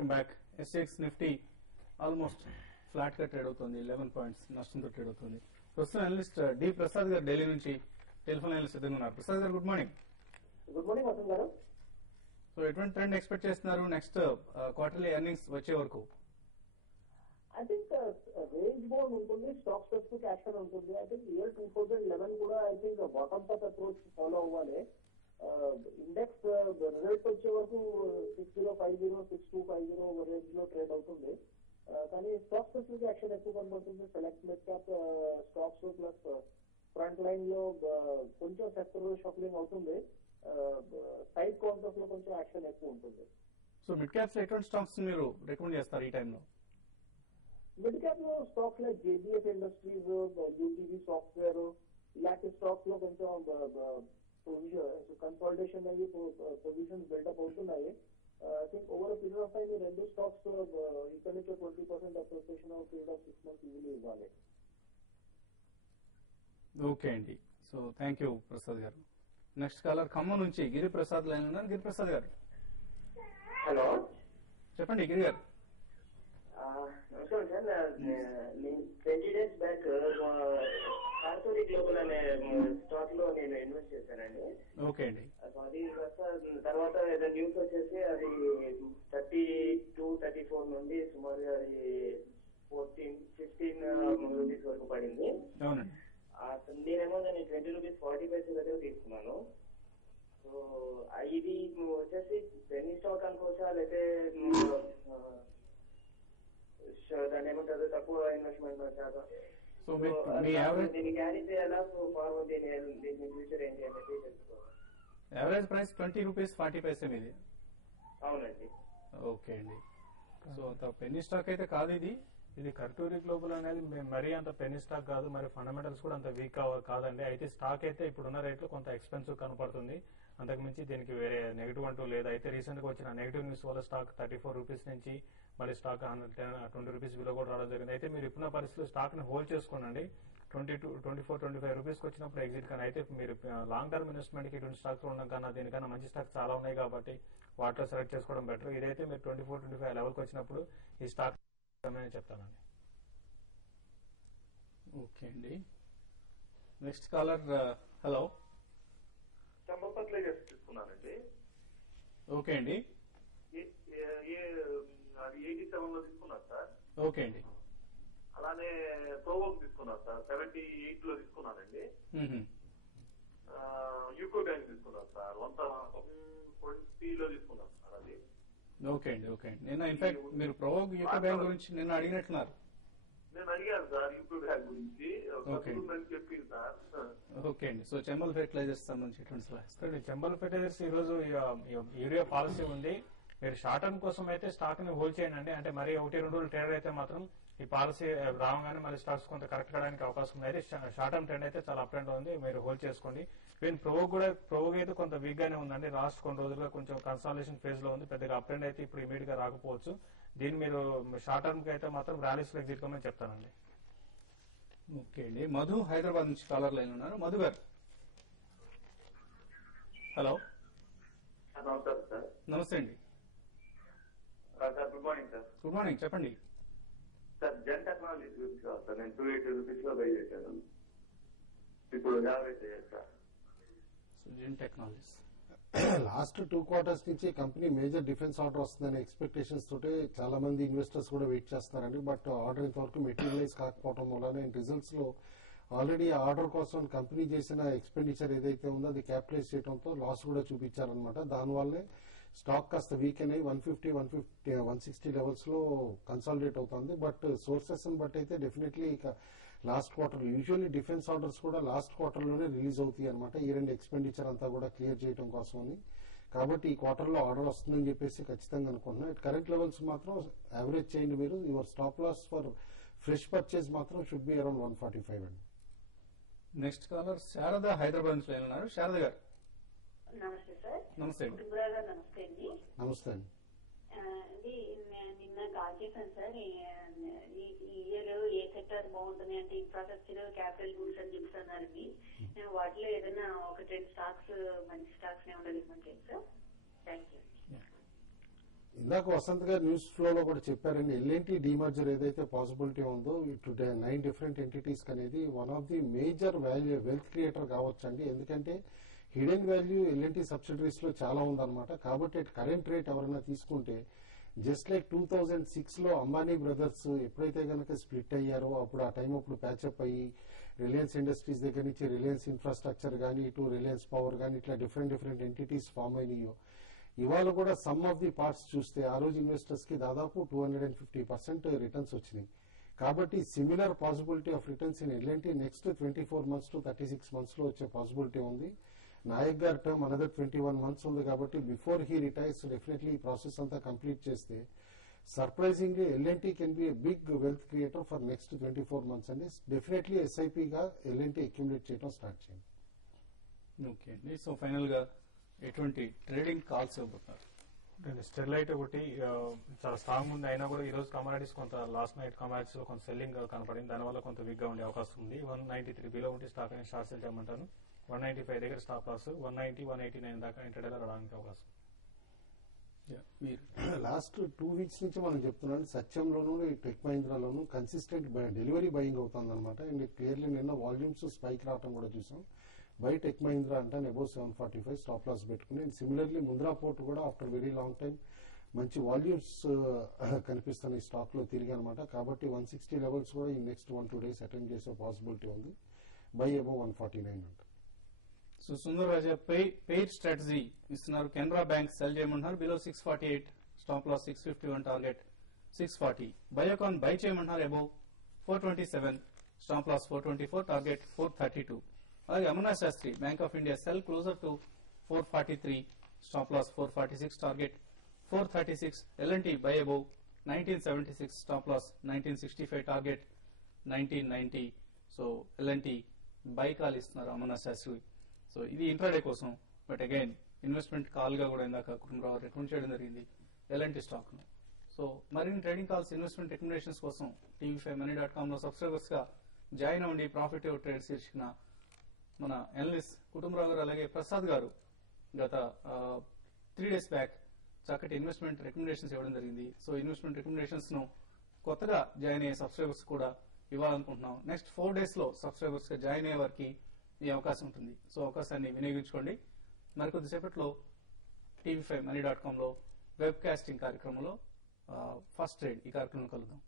Welcome back. SGX Nifty almost flat గా trade అవుతుంది, 11 points నష్టంతో ట్రేడ్ అవుతుంది. ప్రస్తుతం అనలిస్ట్ డి ప్రసాద్ గారు ఢిల్లీ నుంచి టెలిఫోన్ లైన్ సిద్ధంగా ఉన్నారు. ప్రసాద్ గారు good morning. Good morning Vasanth గారు. సో ఎటువంటి ట్రెండ్ ఎక్స్పెక్ట్ చేస్తున్నారు నెక్స్ట్ క్వార్టర్లీ ఎర్నింగ్స్ వచ్చే వరకు? ఐ థింక్ రేంజ్ బౌండ్ ఉంటుంది, స్టాక్ స్పెసిఫిక్ యాక్షన్ ఉంటుంది. ఐ థింక్ ఇయర్ 2011 కూడా I think bottom up approach follow అవ్వాలి. ఇండెక్స్ రిజల్ట్ వచ్చే వరకు 6050 6250 రేంజ్ లో ట్రేడ్ అవుతుంది. కానీ స్టాక్ స్పెసిఫిక్ యాక్షన్ ఎక్కువ కనబడుతుంది. Select mid cap stocks plus front line లో కొంచెం సెక్టర్ షఫలింగ్ అవుతుంది. సైడ్ కౌంటర్స్ లో కొంచెం యాక్షన్ ఎక్కువ ఉంటుంది. సో మిడ్ క్యాప్స్ ఎటువంటి స్టాక్స్ మీరు రికమెండ్ చేస్తారు ఈ టైంలో? మిడ్ క్యాప్ లో stocks like JBF industries, UTV software ఇలాంటి స్టాక్స్ లో కొంచెం కన్సాలిడేషన్ అయ్యి పొజిషన్స్ బిల్డప్ అవుతున్నాయి. I think over period of time ఈ రెండు స్టాక్స్ ఇక్కడ నుంచి 20% appreciation of period of 6 months easily ఇవ్వాలి. ఓకే అండి. సో థ్యాంక్ యూ ప్రసాద్ గారు. నెక్స్ట్ కాలర్ ఖమ్మం నుంచి గిరి ప్రసాద్ లైన్ ఉన్నారు. గిరి ప్రసాద్ గారు హలో, చెప్పండి గిరి గారు. నమస్కారం సార్. నేను 20 days బ్యాక్ కార్టోరీ గ్లోబల్ అనే స్టాక్ లో నేను ఇన్వెస్ట్ చేశానండి. ఓకే అండి. అది తర్వాత ఏదో న్యూస్ వచ్చేసి అది 32-34 నుండి సుమారుగా అది 14-15 రూపీస్ వరకు పడింది. అవునండి. నేనేమో దాన్ని 20 రూపీస్ 40 పైసలు దగ్గర తీసుకున్నాను. సో ఇది వచ్చేసి పెన్నీ స్టాక్ అనుకోవచ్చా, లేకపోతే దాన్ని ఏమంటారు తక్కువ ఇన్వెస్ట్మెంట్ శాతం? సో మీ యావరేజ్ దీన్ని క్యారీ చేయాలా ఫార్వర్డ్, దీని ఫ్యూచర్ ఏంటి అనేది తెలుసుకోవాలి. యావరేజ్ ప్రైస్ 20 రూపీస్ 40 పైసే మీది? అవునండి. ఓకే అండి. సో అంత పెన్నీ స్టాక్ అయితే కాదు ఇది. ఇది కర్టూరి గ్లోబల్ అనేది మరీ అంత పెన్నీ స్టాక్ కాదు, మరి ఫండమెంటల్స్ కూడా అంత వీక్ కాదండి. అయితే స్టాక్ అయితే ఇప్పుడున్న రేట్లు కొంత ఎక్స్పెన్సివ్ కనపడుతుంది. అంతకుమించి దీనికి వేరే నెగిటివ్ అంటూ లేదు. అయితే రీసెంట్ గా వచ్చిన నెగిటివ్ న్యూస్ వల్ల స్టాక్ 34 రూపీస్ నుంచి మళ్ళీ స్టాక్ 120 రూపీస్ బిలో కూడా రావడం జరిగింది. అయితే మీరు ఇప్పుడున్న పరిస్థితుల్లో స్టాక్ ని హోల్డ్ చేసుకోనండి. 24-25 రూపీస్ వచ్చినప్పుడు ఎగ్జిట్ కానీ. అయితే మీరు లాంగ్ టర్మ్ ఇన్వెస్ట్మెంట్ కి ఇటువంటి స్టాక్స్ ఉండడం కన్నా దీనికన్నా మంచి స్టాక్ చాలా ఉన్నాయి కాబట్టి వాటిలో సెలెక్ట్ చేసుకోవడం బెటర్. ఇదైతే మీరు 24-25 లెవెల్కి వచ్చినప్పుడు ఈ స్టాక్ చెప్తానండి. ఓకే అండి. Next caller hello. ఫర్టిలైజర్స్ తీసుకున్నానండి. ఓకే అండి. అది 87 లో తీసుకున్నాను సార్. ఓకే అండి. అలానే ప్రోవోక్ తీసుకున్నాను సార్, 78 లో తీసుకున్నానండి. యూకో బ్యాంక్ తీసుకున్నాను సార్, 120 లో తీసుకున్నాను సార్. అది ఓకే అండి. ఓకే అండి. నిన్న ఇన్ఫాక్ట్ మీరు ప్రోవోక్ యూకో బ్యాంక్ గురించి నిన్న అడిగినట్టున్నారు. నేను అడిగాను సార్ యూకో బ్యాంక్ గురించి, చెప్పింది సార్. ఓకే అండి. సో చెంబల్ ఫెర్టిలైజర్స్ సంబంధించి ఎటువంటి సలహా ఇస్తారు? చెంబల్ ఫెర్టిలైజర్స్ ఈ రోజు యూరియా పాలసీ ఉంది. మీరు షార్ట్ టర్మ్ కోసం అయితే స్టాక్ ని హోల్డ్ చేయండి. అంటే మరి 1-2 రోజులు ట్రేడ్ అయితే మాత్రం ఈ పాలసీ రాగానే మళ్ళీ స్టాక్స్ కొంత కరెక్ట్ కావడానికి అవకాశం ఉంది. అయితే షార్ట్ టర్మ్ ట్రెండ్ అయితే చాలా అప్ అండ్ ఉంది, మీరు హోల్డ్ చేసుకోండి. ఈవెన్ ప్రోవోక్ అయితే కొంత వీక్ గానే ఉందండి. లాస్ట్ కొన్ని రోజులుగా కొంచెం కన్సాలిడేషన్ ఫేజ్ లో ఉంది. పెద్దగా అప్ అండ్ అయితే ఇప్పుడు ఇమీడియట్ గా రాకపోవచ్చు. దీన్ని మీరు షార్ట్ టర్మ్ కి అయితే మాత్రం ర్యాలీస్ లో ఎగ్జిట్ కమని చెప్తానండి. ఓకే అండి. మధు హైదరాబాద్ నుంచి కాలర్ లైన్ ఉన్నారు. మధు గారు హలో. నమస్కారం సార్. నమస్తే అండి. Sir good morning sir. Good morning, చెప్పండి సార్. జెన్ టెక్నాలజీస్ గురించి కాదు సార్, నేను 280 రూపీస్ లో బై చేశాను. ఇప్పుడు యావరేజ్ చేయాలి సార్. జెన్ టెక్నాలజీస్ లాస్ట్ 2 quarters నుంచి కంపెనీ మేజర్ డిఫెన్స్ ఆర్డర్ వస్తుందనే ఎక్స్పెక్టేషన్స్ తోటి చాలా మంది ఇన్వెస్టర్స్ కూడా వెయిట్ చేస్తారండి. బట్ ఆర్డర్ ఇంతవరకు మెటీరియలైజ్ కాకపోవడం వల్ల రిజల్ట్స్ లో ఆల్రెడీ ఆర్డర్ కోసం కంపెనీ చేసిన ఎక్స్పెండిచర్ ఏదైతే ఉందో అది క్యాపిటలైజ్ చేయడంతో లాస్ కూడా చూపించారనమాట. దానివల్లే స్టాక్ కాస్త వీక్ అనేవి 150-160 లెవెల్స్ లో కన్సాలిడేట్ అవుతుంది. బట్ సోర్సెస్ బట్ అయితే డెఫినెట్లీ ఇక last quarter usually defence orders కూడా లాస్ట్ క్వార్టర్ లోనే రిలీజ్ అవుతాయి అనమాట. ఈ రెండు ఎక్స్పెండిచర్ అంతా కూడా క్లియర్ చేయడం కోసమని. కాబట్టి ఈ క్వార్టర్ లో ఆర్డర్ వస్తుందని చెప్పేసి ఖచ్చితంగా అనుకుంటున్నాం. కరెంట్ లెవెల్స్ మాత్రం యావరేజ్ చేయండి మీరు. Your stop loss for fresh purchase మాత్రం షుడ్ బి అరౌండ్ 145 అండి. నెక్స్ట్ కాలర్ శారద హైదరాబాద్ నుంచి లైన్ ఉన్నారు. శారద గారు నమస్తే సార్. నమస్తే అండి. నమస్తే అండి. నమస్తే అండి. నిన్న కాల్ చేశాను సార్. ఈ ఇయర్ ఏ సెక్టర్ బాగుంటుంది అంటే ఇన్ఫ్రాస్ట్రక్చర్, క్యాపిటల్ గూడ్స్ అని చెప్తున్నారండి. వాటిలో ఏదైనా 1-2 స్టాక్స్ మంచి స్టాక్స్ ఏమన్నా రికమెండ్ చేయండి సార్. Thank you. ఇందాక వసంత్ గారు న్యూస్ ఫ్లోలో కూడా చెప్పారండి, ఎల్ఎన్టీ డీమర్జర్ ఏదైతే పాసిబిలిటీ ఉందో ఇటు 9 డిఫరెంట్ ఎంటిటీస్ అనేది one of the major value wealth creator కావచ్చు అండి. ఎందుకంటే హిడెన్ వాల్యూ ఎల్ఎన్టీ సబ్సిడరీస్ లో చాలా ఉందన్నమాట. కాబట్టి కరెంట్ రేట్ ఎవరైనా తీసుకుంటే జస్ట్ లైక్ 2006 లో అంబానీ బ్రదర్స్ ఎప్పుడైతే కనుక స్ప్లిట్ అయ్యారో అప్పుడు ఆ టైం అప్పుడు ప్యాచప్ అయ్యి రిలయన్స్ ఇండస్ట్రీస్ దగ్గర నుంచి రిలయన్స్ ఇన్ఫ్రాస్ట్రక్చర్ కానీ ఇటు రిలయన్స్ పవర్ కానీ ఇట్లా డిఫరెంట్ ఎంటిటీస్ ఫామ్ అయినాయో, ఇవాళ కూడా సమ్ ఆఫ్ ది పార్ట్స్ చూస్తే ఆ రోజు ఇన్వెస్టర్స్ కి దాదాపు 250% రిటర్న్స్ వచ్చినాయి. కాబట్టి similar possibility of returns in L&T next 24 months to 36 months లో వచ్చే పాసిబిలిటీ ఉంది. నాయక్ గారి టర్మ్ అనదర్ 21 months ఉంది. కాబట్టి బిఫోర్ హీ రిటైర్స్ డెఫినెట్లీ ఈ ప్రాసెస్ అంతా కంప్లీట్ చేస్తే surprisingly L&T can be big wealth creator for next 24 months అండి. డెఫినెట్లీ ఎస్ఐపి గా ఎల్ఎన్టీ అక్యుములేట్ చేయడం స్టార్ట్ చేయండి. ఓకే అండి. సో ఫైనల్ గా ఎటువంటి ట్రేడింగ్ కాల్స్ ఇవ్వబోతున్నారు? స్టెర్లైట్ ఒకటి చాలా స్ట్రాంగ్ ఉంది, అయినా కూడా ఈ రోజు కమాడిటీస్ కొంత లాస్ట్ నైట్ కమాడిటీస్ లో కొంత సెల్లింగ్ కనపడింది, దానివల్ల కొంత వీక్ గా ఉండే అవకాశం ఉంది. 193 బిలో ఉంటే స్టాక్ అని షార్ట్ సెల్ చేయమంటాను. 195 దగ్గర స్టాప్ లాస్, 190, 189 దాకా ఇంటర్డేలో రావడానికి అవకాశం. లాస్ట్ 2 weeks నుంచి మనం చెప్తున్నాం సత్యంలోను టెక్ మహీంద్రాలోను కన్సిస్టెంట్ డెలివరీ బయింగ్ అవుతుంది అనమాట. అండ్ క్లియర్లీ నిన్న వాల్యూమ్స్ స్పైక్ రావడం కూడా చూసాం. బై టెక్ మహీంద్రా అంటే అబౌవ్ 745 స్టాప్ లాస్ పెట్టుకుని, అండ్ సిమిలర్లీ ముంద్రా పోర్ట్ కూడా ఆఫ్టర్ వెరీ లాంగ్ టైం మంచి వాల్యూమ్స్ కనిపిస్తున్న ఈ స్టాక్ లో తిరిగి అనమాట. కాబట్టి 160 లెవెల్స్ కూడా ఈ నెక్స్ట్ 1-2 days అటెండ్ చేసే పాసిబిలిటీ ఉంది. బై అబౌవ్ 149 అంట. So Sundar Raja pair strategy ఇస్తున్నారు. కెనరా బ్యాంక్ సెల్ చేయమంటున్నారు below 648, stop loss 651, target 640. Biocon buy చేయమంటున్నారు అబౌవ్ 427, స్టాప్ లాస్ 424, టార్గెట్ 432. అలాగే Amarnath Shastri Bank of India sell closer to 443, stop loss 446, target 436. L&T buy above 1976, stop loss 1965, target 1990. So L&T buy call ఇస్తున్నారు Amarnath Sastry. So ఇది intraday కోసం, but again investment call గా కూడా ఇందాక Kutumbarao recommend చేయడం జరిగింది ఎల్ఎన్టీ స్టాక్ ను. సో మరిన్ని ట్రేడింగ్ కాల్స్, ఇన్వెస్ట్మెంట్ రికమెండేషన్స్ కోసం tv5money.com లో సబ్స్క్రైబర్స్ గా జాయిన్ అవ్వండి. ప్రాఫిటివ్ ట్రేడ్ శీర్షికన మన ఎనలిస్ట్ కుటుంబరావు గారు అలాగే ప్రసాద్ గారు గత 3 days బ్యాక్ చక్కటి ఇన్వెస్ట్మెంట్ రికమెండేషన్స్ ఇవ్వడం జరిగింది. సో ఇన్వెస్ట్మెంట్ రికమెండేషన్స్ ను కొత్తగా జాయిన్ అయ్యే సబ్స్క్రైబర్స్ కూడా ఇవ్వాలనుకుంటున్నాం. నెక్స్ట్ 4 days లో సబ్స్క్రైబర్స్ గా జాయిన్ అయ్యే వారికి ఈ అవకాశం ఉంటుంది. సో అవకాశాన్ని వినియోగించుకోండి. మరికొద్దిసేపట్లో tv5money.com లో వెబ్ కాస్టింగ్ కార్యక్రమంలో ఫస్ట్ ట్రేడ్ ఈ కార్యక్రమం కలుద్దాం.